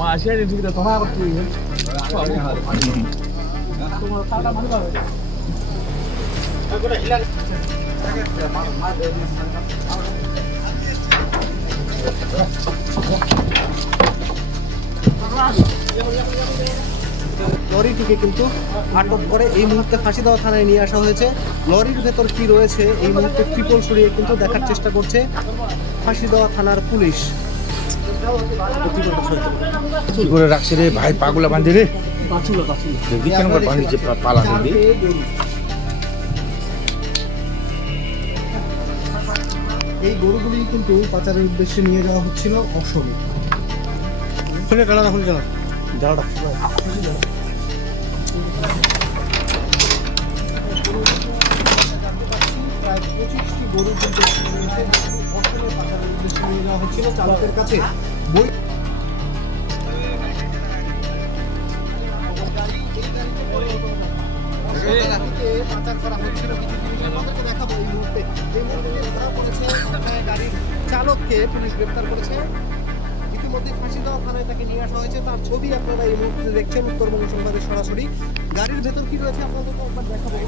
Masih ada juga tahu apa tuh ya? Cuma salah mana lah? Aku dah hilang. লরিটিকে কিন্তু আটক করে এই মুহূর্তে ফাঁসিদেওয়া থানায় নিয়ে আসা হয়েছে। লরির ভেতর কি রয়েছে এই মুহূর্তে ট্রিপল সরিয়ে কিন্তু দেখার চেষ্টা করছে ফাঁসিদেওয়া থানার পুলিশ। কি করে রাখছে রে ভাই, পাগলা বান্ধি রে, দেখি কেন করে বাঁধিছে পালা দিবি। এই গরুগুলি কিন্তু পাচারের উদ্দেশ্যে নিয়ে যাওয়া হচ্ছিল অসমে। খুলে গেল না, খুলে গেল জ্বালাটা প্রায় 25টি গরু কিন্তু অসমে পাচারের উদ্দেশ্যে নিয়ে যাওয়া হচ্ছিল চালকের কাছে। বই পাচার করা হচ্ছিল কিছু জিনিস আমাদেরকে দেখাবো। এই মুহূর্তে ধরা পড়েছে গাড়ির চালককে পুলিশ গ্রেফতার করেছে। ইতিমধ্যে ফাঁসিদেওয়া থানায় তাকে নিয়ে আসা হয়েছে। তার ছবি আপনারা এই মুহূর্তে দেখছেন উত্তরবঙ্গ সংবাদে সরাসরি। গাড়ির ভেতর কি রয়েছে আপনাদেরকে একবার দেখাবো।